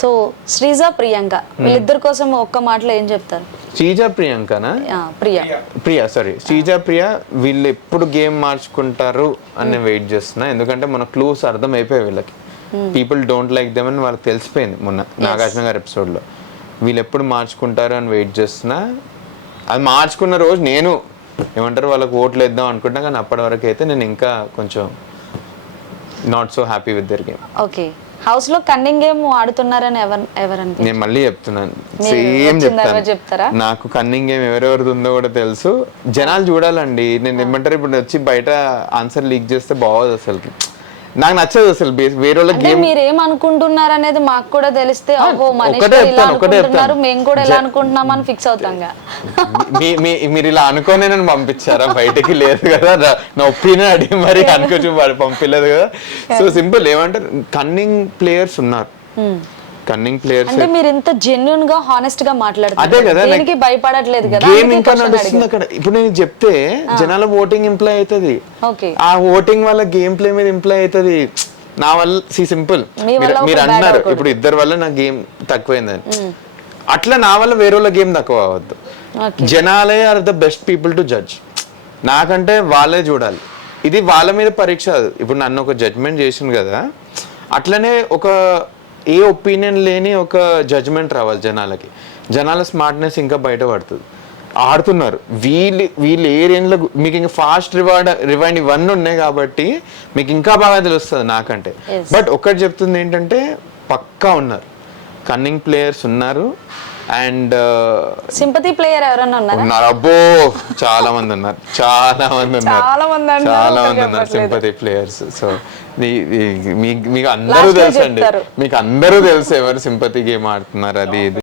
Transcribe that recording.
So Sreeja Priyanka వీళ్ళిద్దరి కోసం ఒక్క మాటలో ఏం చెప్తారు? శ్రీజ ప్రియాంకనా? ప్రియ. ప్రియా సారీ శ్రీజ ప్రియ వీళ్ళు ఎప్పుడు గేమ్ మార్చుకుంటారు అని వెయిట్ చేస్తున్నా. ఎందుకంటే మన క్లూస్ అర్థం అయిపోయాయి వీళ్ళకి పీపుల్ డోంట్ లైక్ దెమ్ అని వాళ్ళకి తెలిసిపోయింది మొన్న నాగార్జున గారి episode లో. వీళ్ళు ఎప్పుడు మార్చుకుంటారు అని వెయిట్ చేస్తున్నా. అది మార్చుకున్న రోజు నేను ఏమంటారు వాళ్ళకి ఓట్లు వేద్దాం అనుకుంటున్నా కానీ అప్పటి వరకు అయితే నేను ఇంకా కొంచెం not so happy with their game okay హౌస్లో కన్నింగ్ గేమ్ ఆడుతున్నారని ఎవరు నేను మళ్ళీ చెప్తున్నాను. సేమ్ చెప్తాను. చెప్తారా? నాకు కన్నింగ్ గేమ్ ఎవరెవరిది ఉందో కూడా తెలుసు. జనాలు చూడాలండి. నేను ఏమంటారు? ఇప్పుడు వచ్చి బయట ఆన్సర్ లీక్ చేస్తే బాగోదు అసలు నాకు నచ్చదు అసలు బేస్ వేరే వాళ్ళ అంటే గేమ్ మీరు ఏం అనుకుంటున్నారు అనేది మాకు కూడా తెలిస్తే ఓహో మనీష్ ఇలా అనుకుంటున్నారు. మేము కూడా ఇలా అనుకుంటున్నాం అని ఫిక్స్ మీ- మీరు ఇలా అనుకోనే నన్ను పంపించారా? బయటకి లేదు కదా నా- ఒపీనియన్ అడిగి మరి అనుకోవచ్చు పంపించలేదు కదా. సో సింపుల్ ఏమంటారు కన్నింగ్ ప్లేయర్స్ ఉన్నారు. కన్నింగ్ ప్లేయర్స్ అంటే మీరు ఇంత జెన్యున్గా హానెస్ట్గా అదే మాట్లాడుతున్నారు కదా, దేనికి భయపడట్లేదు కదా? గేమ్ ఇంకా నడుస్తుంది. అక్కడ. ఇప్పుడు నేను చెప్తే జనాల ఓటింగ్ ఇంప్లై అవుతుంది. ఓకే ఆ ఓటింగ్ వల్ల గేమ్ ప్లే మీద ఇంప్లై అవుతుంది. నా వల్ల సి సింపుల్ మీరు అన్నారు. ఇప్పుడు ఇద్దరు వల్ల నా గేమ్ తక్కువైందని. అట్లా నా వల్ల వేరే వాళ్ళ గేమ్ తక్కువ అవ్వద్దు. ఓకే జనాలే are the best people to judge నాకంటే వాళ్ళే చూడాలి. ఇది వాళ్ళ మీద పరీక్ష. ఇప్పుడు నన్ను ఒక జడ్జ్మెంట్ చేసింది కదా. అట్లనే ఒక ఏ ఒపీనియన్ లేని ఒక జడ్జ్మెంట్ రావాలి జనాలకి. జనాల స్మార్ట్నెస్ ఇంకా బయటపడుతుంది ఆడుతున్నారు. వీళ్ళు వీళ్ళు ఏ రేంజ్లో మీకు ఇంకా ఫాస్ట్ రివార్డ్ రివైండ్ ఇవన్నీ ఉన్నాయి కాబట్టి మీకు ఇంకా బాగా తెలుస్తుంది నాకంటే. బట్ ఒకటి చెప్తుంది ఏంటంటే పక్కా ఉన్నారు. కన్నింగ్ ప్లేయర్స్ ఉన్నారు. అండ్ సింపతి ప్లేయర్ ఎవరన్నా ఉన్నారా? ఉన్నారు? అబ్బో చాలా మంది ఉన్నారు. చాలా మంది ఉన్నారు. చాలా మంది ఉన్నారు. సింపతి ప్లేయర్స్ సో మీకు అందరూ తెలుసు అండి. మీకు అందరూ తెలుసు ఎవరు సింపతి గేమ్ ఆడుతున్నారు అది ఇది.